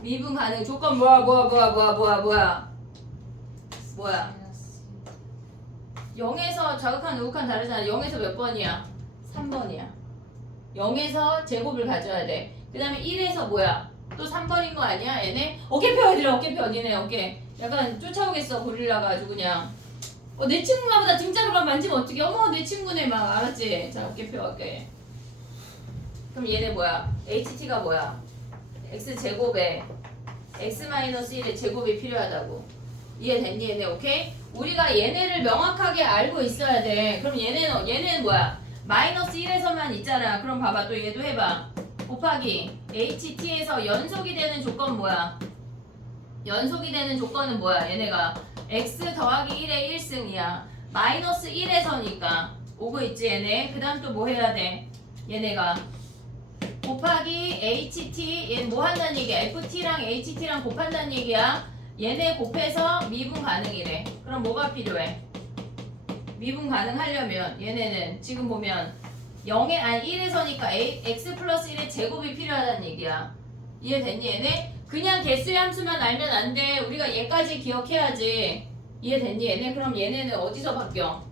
미분 가능 조건 뭐야? 마이너스 0에서 자극한 우극한 다르잖아. 0에서 몇 번이야? 3번이야. 0에서 제곱을 가져야 돼. 그 다음에 1에서 뭐야? 또 3번인 거 아니야? 얘네? 어깨 얘들아 어깨 니네 어깨. 약간 쫓아오겠어 고릴라가 아주 그냥. 내 친구가 보다 등짝을 막 만지면 어떡해. 어머 내 친구네 막 알았지? 자 어깨 어깨. 그럼 얘네 뭐야? ht가 뭐야? x제곱에 x-1의 제곱이 필요하다고. 이해됐니 얘네? 오케이? 우리가 얘네를 명확하게 알고 있어야 돼. 그럼 얘네는 뭐야? 마이너스 1에서만 있잖아. 그럼 봐봐 또 얘도 해봐. 곱하기 ht에서 연속이 되는 조건 뭐야? 연속이 되는 조건은 뭐야? 얘네가 x 더하기 1의 1승이야. 마이너스 1에서니까 오고 있지 얘네. 그 다음 또 뭐 해야 돼? 얘네가 곱하기 ht 얘 뭐 한다는 얘기야? ft랑 ht랑 곱한다는 얘기야. 얘네 곱해서 미분 가능이래. 그럼 뭐가 필요해? 미분 가능하려면 얘네는 지금 보면 1에서니까 x 플러스 1의 제곱이 필요하다는 얘기야. 이해됐니 얘네? 그냥 개수의 함수만 알면 안 돼. 우리가 얘까지 기억해야지. 이해됐니 얘네? 그럼 얘네는 어디서 바뀌어?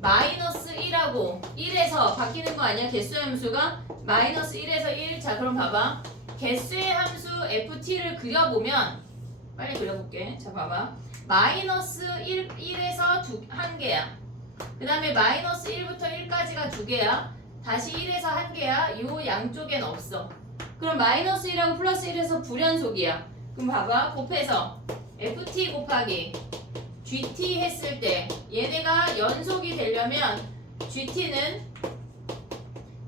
마이너스 1하고 1에서 바뀌는 거 아니야? 개수의 함수가? 마이너스 1에서 1. 자 그럼 봐봐. 개수의 함수 ft를 그려보면 빨리 그려볼게. 자 봐봐. 마이너스 1에서 1개야. 그 다음에 마이너스 1부터 1까지가 2개야. 다시 1에서 1개야. 요 양쪽엔 없어. 그럼 마이너스 1하고 플러스 1에서 불연속이야. 그럼 봐봐. 곱해서 ft 곱하기 gt 했을 때 얘네가 연속이 되려면 gt는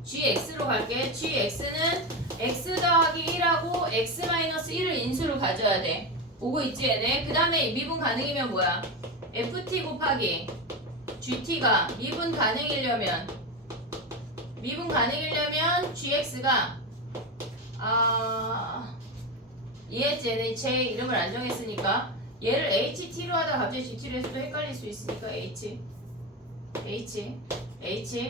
gx로 갈게. gx는 x 더하기 1하고 x-1을 인수로 가져야 돼. 오고 있지 얘네. 그 다음에 미분 가능이면 뭐야? ft 곱하기 gt가 미분 가능이려면 gx가 이해했지? 얘네 제 이름을 안 정했으니까 얘를 ht로 하다가 갑자기 gt로 해서도 헷갈릴 수 있으니까 h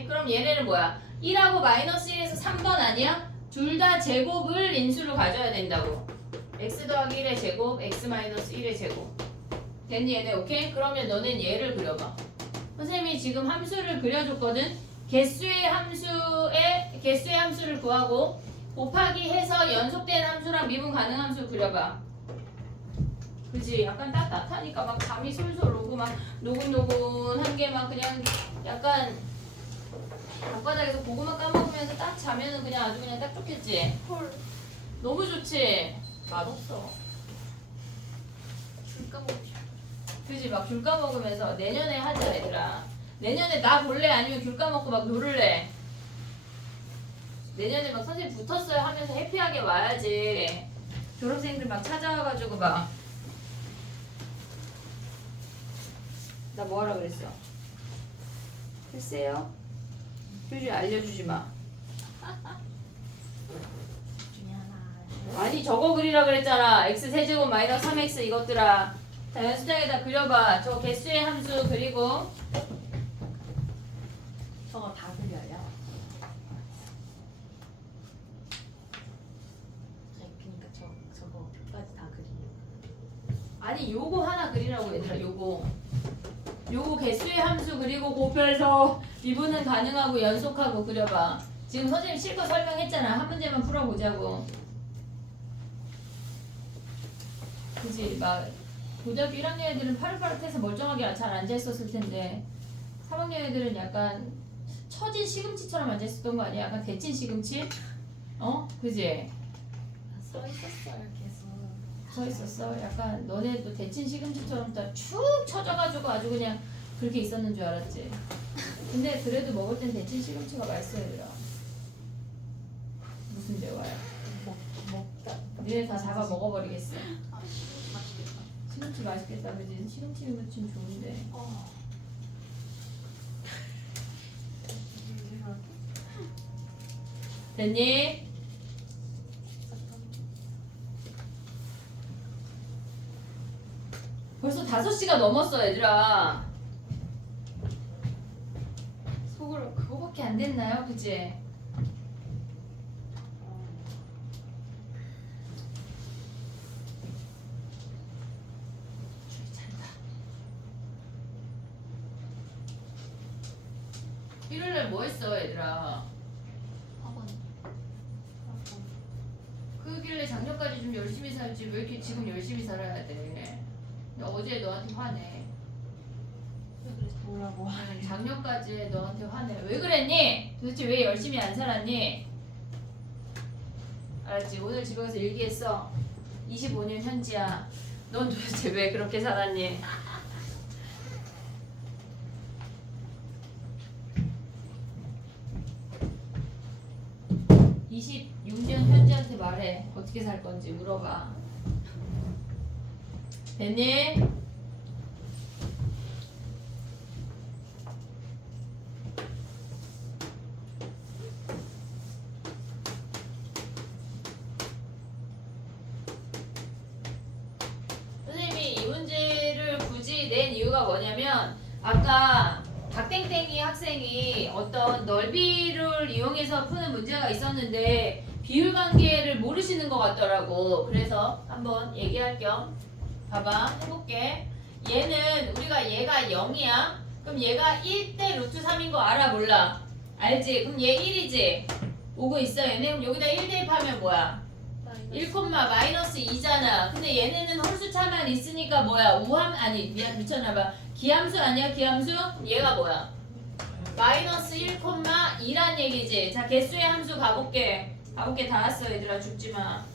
그럼 얘네는 뭐야? 1하고 마이너스 1에서 3번 아니야? 둘 다 제곱을 인수로 가져야 된다고. x 더하기 1의 제곱, x-1의 제곱. 됐니 얘네? 오케이? 그러면 너는 얘를 그려봐. 선생님이 지금 함수를 그려줬거든. 개수의 함수를 구하고 곱하기 해서 연속된 함수랑 미분 가능 함수 그려봐. 그지? 약간 따뜻하니까 막 잠이 솔솔 오고 막 노곤노곤한 게 막 그냥 약간 앞바닥에서 고구마 까먹으면서 딱 자면은 그냥 아주 그냥 딱 좋겠지? 헐 너무 좋지? 맛없어. 줄 까먹고 싶어. 그지? 막 귤 까먹으면서 내년에 하자 얘들아. 내년에 나 볼래? 아니면 귤 까먹고 막 놀을래? 내년에 막 선생님 붙었어요 하면서 해피하게 와야지. 졸업생들 막 찾아와가지고 막 나 뭐하라 그랬어? 글쎄요. 휴지 알려주지 마. 중에 하나. 아니 저거 그리라 그랬잖아. x 세제곱 마이너스 3x 이것들아. 자, 연습장에다 그려봐. 저 개수의 함수 그리고 저거 다 그려요? 아니 그니까 저거 끝까지 다 그리는 아니 요거 하나 그리라고 얘들아. 요거 개수의 함수 그리고 곱해서 미분은 가능하고 연속하고 그려봐. 지금 선생님 실컷 설명했잖아. 한 문제만 풀어보자고. 그지? 막 고등학교 1학년 애들은 파릇파릇해서 멀쩡하게 잘 앉아있었을 텐데 3학년 애들은 약간 처진 시금치처럼 앉아있었던 거 아니야? 약간 데친 시금치? 어? 그지? 써 있었어요 계속. 서 있었어? 약간 너네도 데친 시금치처럼 다 축 처져가지고 아주 그냥 그렇게 있었는 줄 알았지. 근데 그래도 먹을 땐 데친 시금치가 맛있어 얘들아. 무슨 대화야? 먹다. 니네 다 잡아 먹어버리겠어. 아, 맛있겠다. 시금치 맛있겠다 그지? 시금치 무침 좋은데. 됐니? 벌써 5시가 넘었어 얘들아. 속으로 그거밖에 안 됐나요? 그치? 줄이 찬다. 일요일날 뭐 했어 얘들아? 학원. 그길래 작년까지 좀 열심히 살지 왜 이렇게 지금 열심히 살아야 돼? 나 어제 너한테 화내. 뭐라고? 작년까지 너한테 화내. 왜 그랬니? 도대체 왜 열심히 안 살았니? 알았지? 오늘 집에 가서 일기했어. 25년 현지야. 넌 도대체 왜 그렇게 살았니? (26년) 현지한테 말해. 어떻게 살 건지 물어봐. 됐니? 선생님이 이 문제를 굳이 낸 이유가 뭐냐면 아까 박땡땡이 학생이 어떤 넓이를 이용해서 푸는 문제가 있었는데 비율 관계를 모르시는 것 같더라고. 그래서 한번 얘기할 겸 봐봐 해볼게. 얘는 우리가 얘가 0이야. 그럼 얘가 1대 루트 3인 거 알아 몰라? 알지? 그럼 얘 1이지? 오고 있어 얘네. 그럼 여기다 1 대입하면 뭐야? 1, 마이너스 2잖아. 근데 얘네는 홀수차만 있으니까 뭐야? 우함 아니 미안 미쳤나봐. 기함수 아니야 기함수? 그럼 얘가 뭐야? 마이너스 1,2란 얘기지. 자 개수의 함수 가볼게. 다 왔어 얘들아 죽지마.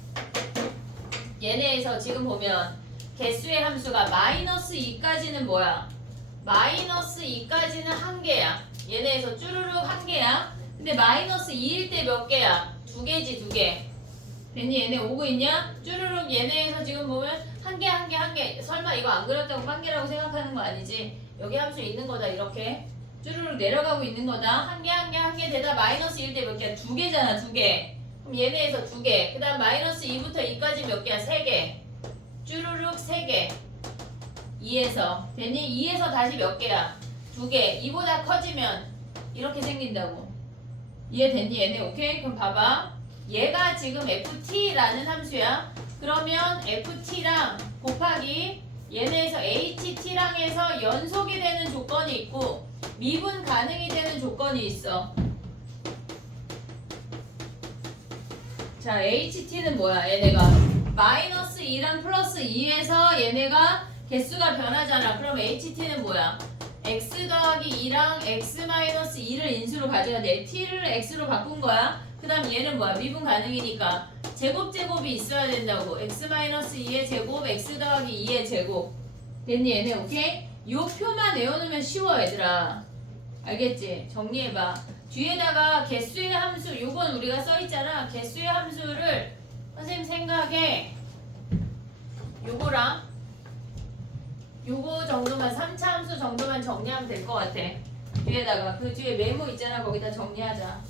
얘네에서 지금 보면 개수의 함수가 마이너스 2까지는 뭐야? 마이너스 2까지는 한 개야. 얘네에서 쭈루룩 한 개야. 근데 마이너스 2일 때 몇 개야? 2개지 2개. 됐니? 얘네 오고 있냐? 쭈루룩 얘네에서 지금 보면 한 개. 설마 이거 안 그렸다고 한 개라고 생각하는 거 아니지? 여기 함수 있는 거다 이렇게. 쭈루룩 내려가고 있는 거다. 한 개 되다 마이너스 1 때 몇 개야? 2개잖아 2개. 그럼 얘네에서 2개. 그 다음 마이너스 2부터 2까지 몇 개야? 3개. 쭈루룩 3개. 2에서 됐니? 2에서 다시 몇 개야? 2개. 2보다 커지면 이렇게 생긴다고. 이해됐니? 얘네 오케이? 그럼 봐봐. 얘가 지금 ft라는 함수야. 그러면 ft랑 곱하기 얘네에서 ht랑 해서 연속이 되는 조건이 있고 미분 가능이 되는 조건이 있어. 자 ht는 뭐야? 얘네가 마이너스 2랑 플러스 2에서 얘네가 개수가 변하잖아. 그럼 ht는 뭐야? x 더하기 2랑 x 마이너스 2를 인수로 가져야 돼. t를 x로 바꾼 거야. 그 다음 얘는 뭐야? 미분 가능이니까 제곱이 있어야 된다고. x 마이너스 2의 제곱, x 더하기 2의 제곱. 됐니 얘네 오케이? 요 표만 외워놓으면 쉬워 얘들아. 알겠지? 정리해봐. 뒤에다가 개수의 함수 요건 우리가 써있잖아. 개수의 함수를 선생님 생각에 요거랑 요거 정도만 3차 함수 정도만 정리하면 될 것 같아. 뒤에다가 그 뒤에 메모 있잖아. 거기다 정리하자.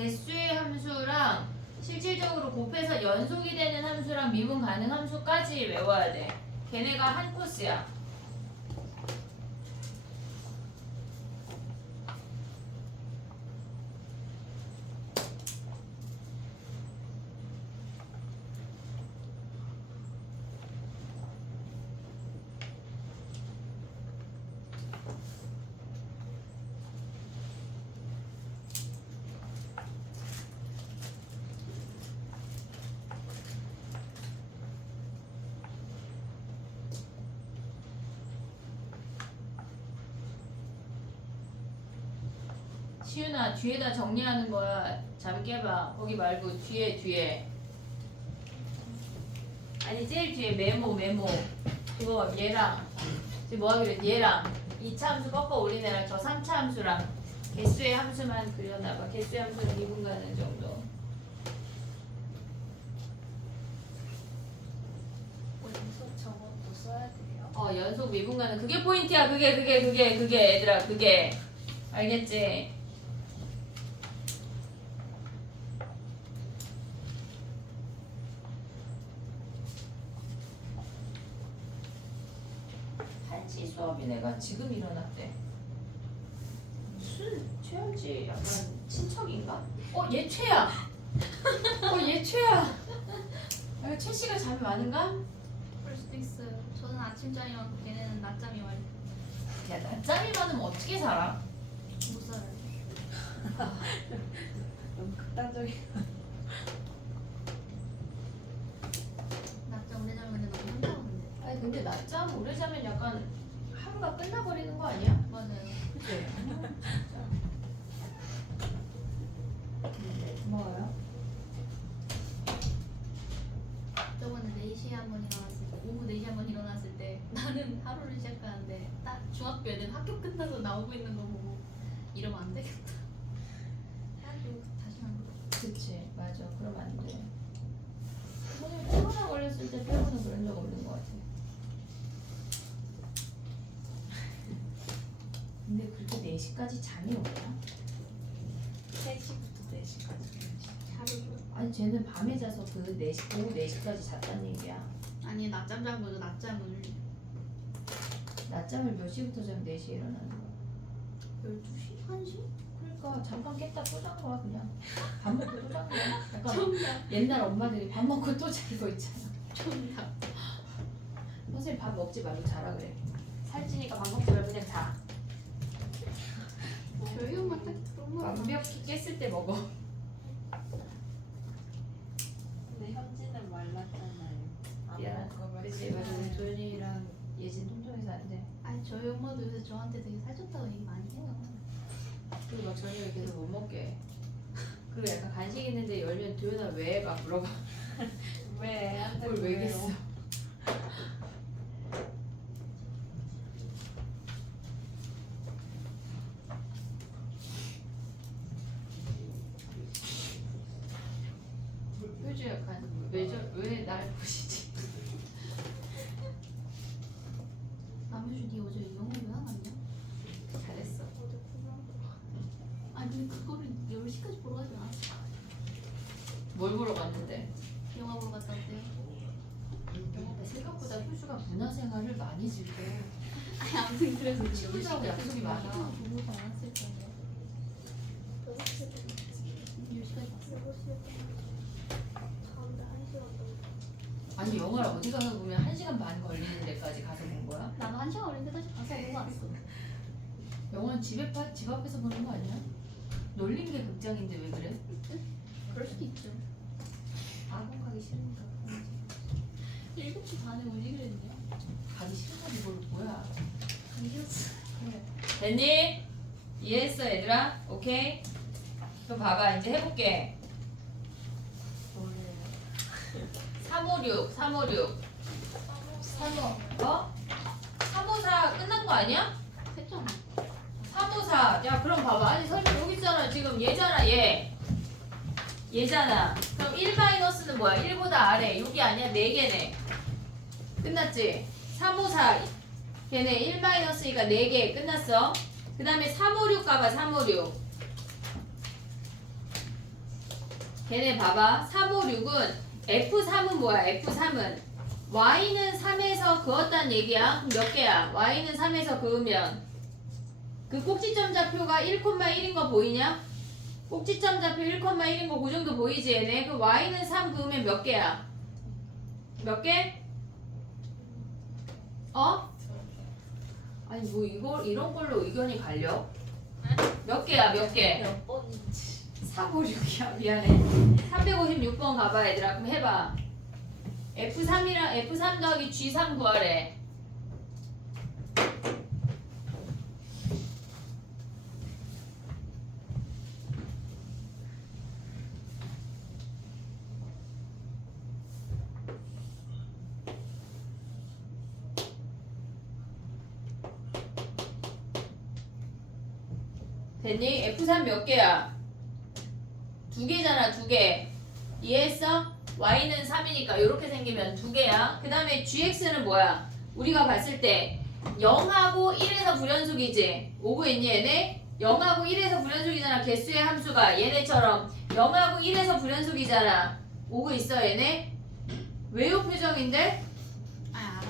개수의 함수랑 실질적으로 곱해서 연속이 되는 함수랑 미분 가능 함수까지 외워야 돼. 걔네가 한 코스야. 시윤아 뒤에다 정리하는 거야. 잠 깨봐. 거기 말고 뒤에 아니 제일 뒤에 메모 그거 얘랑 지금 뭐 하기로 했지? 얘랑 2차 함수 꺾어 올린 애랑 저 3차 함수랑 개수의 함수만 그려놔봐. 개수의 함수는 미분 가는 정도. 연속 저것도 써야 돼요. 연속 미분 가는 그게 포인트야. 그게 얘들아 그게 알겠지? 한시 수업이 내가 지금 일어났대. 무슨 최현지 약간 친척인가? 얘 최야. 얘 최야. 최 씨가 잠이 많은가? 그럴 수도 있어요. 저는 아침잠이 많고 걔네는 낮잠이 많이 야 낮잠이 많으면 어떻게 살아? 못 살아요. 너무 극단적인. 낮잠 오래 자면 근데 너무 혼자 오는데. 아니 근데 낮잠 오래 자면 약간 하루가 끝나버리는 거 아니야? 맞아요. 그치? 고마워요. 저번에 4시에 한 번 일어났을 때, 오후 4시에 한 번 일어났을 때 나는 하루를 시작하는데 딱 중학교 애들 학교 끝나서 나오고 있는 거 보고 이러면 안 되겠다. 해가지고 다시 만들어. 그치 맞아 그러면 안 돼. 오늘 코로나 걸렸을 때 빼고는 그런 적 없는 것 같아. 근데 그렇게 4시까지 잠이 오냐? 3시부터 4시까지. 하루를. 아니 쟤는 밤에 자서 그 4시, 오후 4시까지 잤단 얘기야. 아니 낮잠 잔 거죠. 낮잠을 낮잠을 몇 시부터 자면 4시에 일어나는 거야? 12시? 1시? 그러니까 잠깐 깼다 또 잔 거야 그냥. 밥 먹고 또 잔 거야. 약간 정답. 옛날 엄마들이 밥 먹고 또 자는 거 있잖아. 정답. 선생님 밥 먹지 말고 자라 그래. 살찌니까 밥 먹지 말고 그냥 자. 저희 엄마 딱 그런 거. 완벽히 깼을 때 먹어. 근데 현지는 말랐잖아요. 미안. 그치 맞아. 우리 도현이랑 예진 통통해서 안 돼. 아니 저희 엄마도 요새 저한테 되게 살쪘다고 얘기 많이 해요. 그리고 막 저녁에 계속 못 먹게. 그리고 약간 간식 있는데 열면 도현아 왜? 막 물어봐. 왜? 그걸 왜겠어? 효주 약간 왜 날 보시지? 남효주 니 어제 영어 왜 안 왔냐? 잘했어. 아니 그거를 10시까지 보러 가지 않았어. 뭘 보러 갔는데? 영화 보러 갔다 왔대요. 생각보다 효주가 문화생활을 많이 즐겨. 아니 아무튼 그래서 친구들하고 약속이 많아. 보고도 안 왔을 거예요. 10시까지 봤어. 아니 영화를 어디 가서 보면 1시간 반 걸리는 데까지 가서 본 거야? 나도 1시간 걸리는데 다시 가서 보고 왔어. 영화는 집 앞에서 보는 거 아니야? 놀린 게 극장인데 왜 그래? 그럴 수도 있죠. 악원 가기 싫으니까 그런 거지. 7시 반에 오지 그랬냐? 가기 싫은데 이걸 뭐야? 이겼어. 그래. 됐니? 이해했어 얘들아? 오케이? 그럼 봐봐 이제 해볼게. 356 354 끝난 거 아니야? 했잖아. 354 야 그럼 봐봐 아니 설명 여기 있잖아 지금 얘잖아 얘잖아 그럼 1-는 뭐야? 1보다 아래 여기 아니야? 4개네 끝났지? 354 걔네 1-니까 4개 끝났어 그 다음에 356 가봐 356 걔네 봐봐. 3, 5, 6은 F3은 뭐야? F3은 Y는 3에서 그었단 얘기야. 그럼 몇 개야? Y는 3에서 그으면 그 꼭지점 좌표가 1,1인 거 보이냐? 꼭지점 좌표 1,1인 거 그 정도 보이지 얘네? 그 Y는 3 그으면 몇 개야? 몇 개? 어? 아니 뭐 이걸 이런 걸로 의견이 갈려? 몇 개야 몇 개? 몇 번인지. 456이야 미안해 356번 가봐 얘들아. 그럼 해봐. F3이랑 F3 더하기 G3 구하래. 됐니? F3 몇 개야? 두 개잖아, 두 개. 이해했어? Y는 3이니까 이렇게 생기면 두 개야. 그 다음에 GX는 뭐야? 우리가 봤을 때 0하고 1에서 불연속이지? 오고 있니 얘네? 0하고 1에서 불연속이잖아. 개수의 함수가 얘네처럼 0하고 1에서 불연속이잖아. 오고 있어 얘네? 왜요 표정인데? 아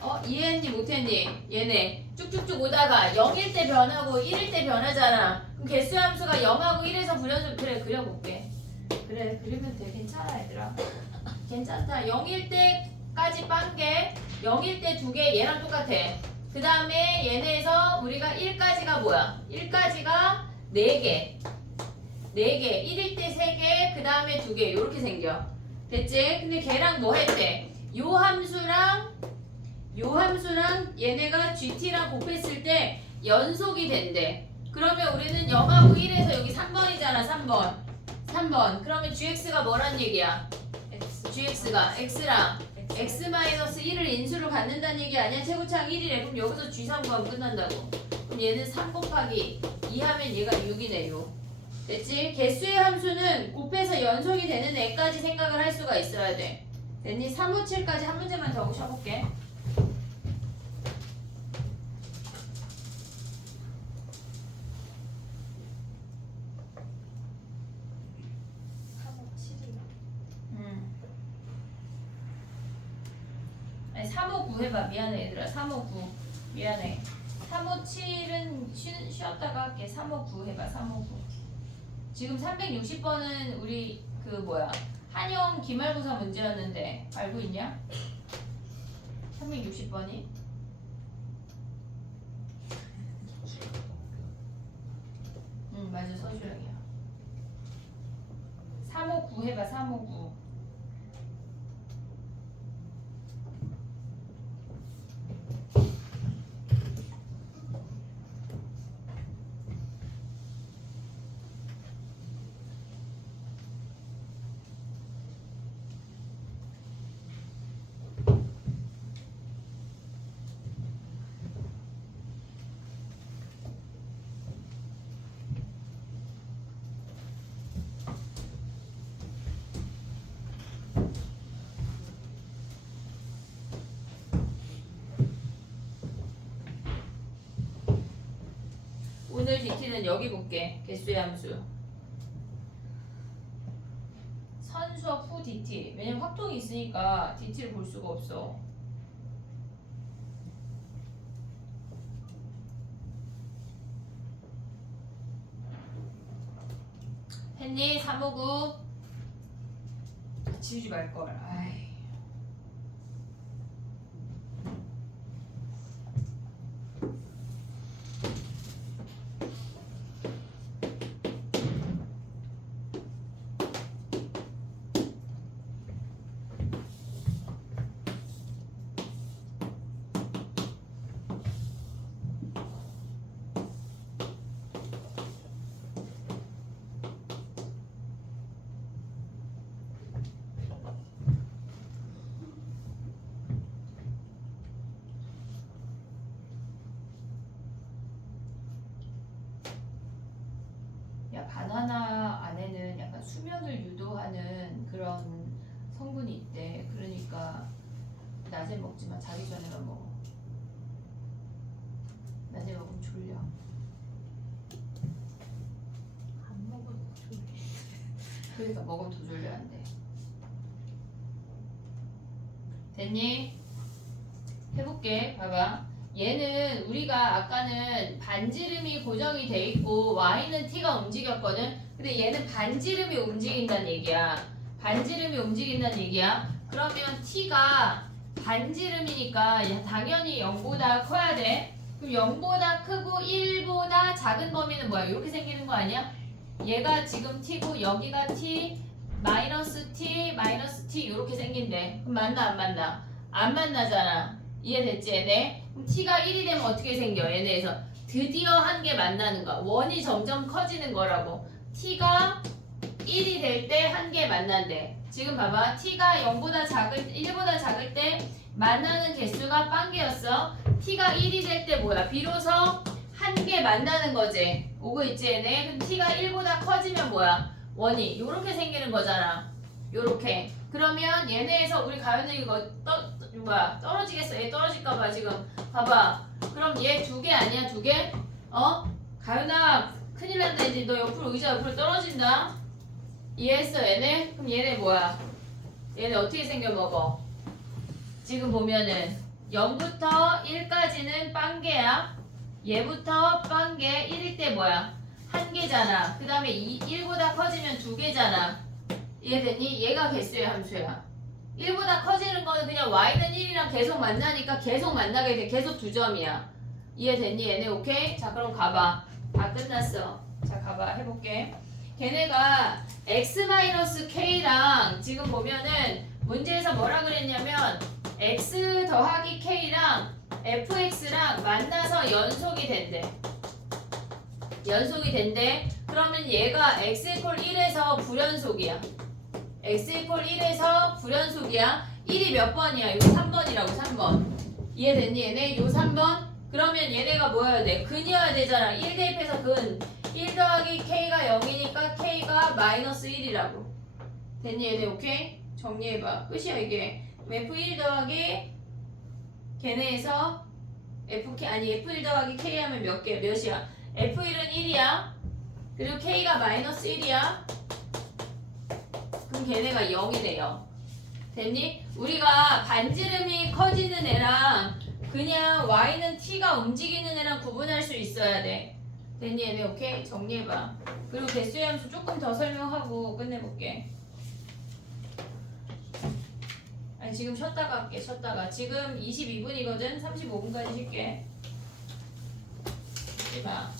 알아요. 이해했니 못했니? 얘네 쭉쭉쭉 오다가 0일 때 변하고 1일 때 변하잖아. 그럼 개수 함수가 0하고 1에서 불연속. 그래 그려볼게. 그래 그리면 돼. 괜찮아 얘들아. 괜찮다. 0일 때까지 빵개 0일 때 2개 얘랑 똑같아. 그 다음에 얘네에서 우리가 1까지가 뭐야? 1까지가 4개 4개 1일 때 3개 그 다음에 2개 이렇게 생겨. 됐지? 근데 걔랑 뭐 했대? 요 함수랑 얘네가 GT랑 곱했을 때 연속이 된대. 그러면 우리는 0하고 1에서 여기 3번이잖아. 3번. 그러면 GX가 뭐란 얘기야? X. GX가 X랑 X-1을 인수를 갖는다는 얘기 아니야? 최고차항 1이래. 그럼 여기서 G3 구하면 끝난다고. 그럼 얘는 3 곱하기 2 하면 얘가 6이네요. 됐지? 개수의 함수는 곱해서 연속이 되는 애까지 생각을 할 수가 있어야 돼. 됐니? 3, 5, 7까지 한 문제만 더 오셔볼게. 359 해봐. 미안해 얘들아. 359 미안해. 357은 쉬었다가 할게. 359 해봐. 359 지금 360번은 우리 그 뭐야 한영 기말고사 문제였는데 알고 있냐? 360번이 응 맞아 서술형이야. 359 해봐. 359 오늘 DT는 여기 볼게. 개수의 함수. 선수업 후 DT. 왜냐면 확통이 있으니까 DT를 볼 수가 없어. 했니? 359 지우지 말걸. 아이. 야 바나나 안에는 약간 수면을 유도하는 그런 성분이 있대. 그러니까 낮에 먹지만 자기 전에만 먹어. 낮에 먹으면 졸려. 안 먹어도 졸리. 그러니까 먹으면 더 졸려 안 돼. 됐니? 해볼게. 봐봐. 얘는 우리가 아까는 반지름이 고정이 돼 있고 y는 t가 움직였거든. 근데 얘는 반지름이 움직인다는 얘기야. 반지름이 움직인다는 얘기야. 그러면 t가 반지름이니까 야, 당연히 0보다 커야 돼. 그럼 0보다 크고 1보다 작은 범위는 뭐야? 이렇게 생기는 거 아니야? 얘가 지금 t고 여기가 t 마이너스 t 이렇게 생긴대. 그럼 맞나 안 맞나? 안 만나잖아. 이해됐지 얘네? 그럼 t가 1이 되면 어떻게 생겨? 얘네에서 드디어 한 개 만나는 거야. 원이 점점 커지는 거라고. t가 1이 될 때 한 개 만난대. 지금 봐봐. t가 1보다 작을 때 만나는 개수가 빵개였어. t가 1이 될 때 뭐야? 비로소 한 개 만나는 거지. 오고 있지 얘네? 그럼 t가 1보다 커지면 뭐야? 원이 요렇게 생기는 거잖아. 요렇게. 그러면 얘네에서 우리 가연이 이거 떨어지겠어? 얘 떨어질까봐 지금 봐봐. 그럼 얘 2개 아니야? 2개? 가연아 큰일 난다. 이제 너 옆으로 의자 옆으로 떨어진다. 이해했어 얘네? 그럼 얘네 뭐야? 얘네 어떻게 생겨먹어? 지금 보면은 0부터 1까지는 빵개야. 얘부터 빵개 1일 때 뭐야? 한 개잖아. 그 다음에 1보다 커지면 2개잖아. 이해됐니? 얘가 개수의 함수야. 1보다 커지는 거는 그냥 y는 1이랑 계속 만나니까 계속 만나게 돼. 계속 2점이야. 이해됐니? 얘네 오케이? 자 그럼 가봐. 다 끝났어. 자 가봐. 해볼게. 걔네가 x-k랑 지금 보면은 문제에서 뭐라 그랬냐면 x 더하기 k랑 fx랑 만나서 연속이 된대. 연속이 된대. 그러면 얘가 x = 1에서 불연속이야. x = 1에서 불연속이야. 1이 몇 번이야? 이거 3번이라고 3번. 이해됐니 얘네? 요 3번? 그러면 얘네가 뭐여야 돼? 근이어야 되잖아. 1 대입해서 근. 1 더하기 k가 0이니까 k가 마이너스 1이라고. 됐니 얘네? 오케이? 정리해봐. 끝이야 이게. f1 더하기 걔네에서 f1 더하기 k 하면 몇 개? 몇이야? f1은 1이야. 그리고 k가 마이너스 1이야. 그럼 걔네가 0이 돼요. 됐니? 우리가 반지름이 커지는 애랑 그냥 y는 t가 움직이는 애랑 구분할 수 있어야 돼. 됐니 얘네? 오케이? 정리해봐. 그리고 개수의 함수 조금 더 설명하고 끝내볼게. 아니 지금 쉬었다가 할게. 쉬었다가. 지금 22분이거든. 35분까지 쉴게. 쉬지마.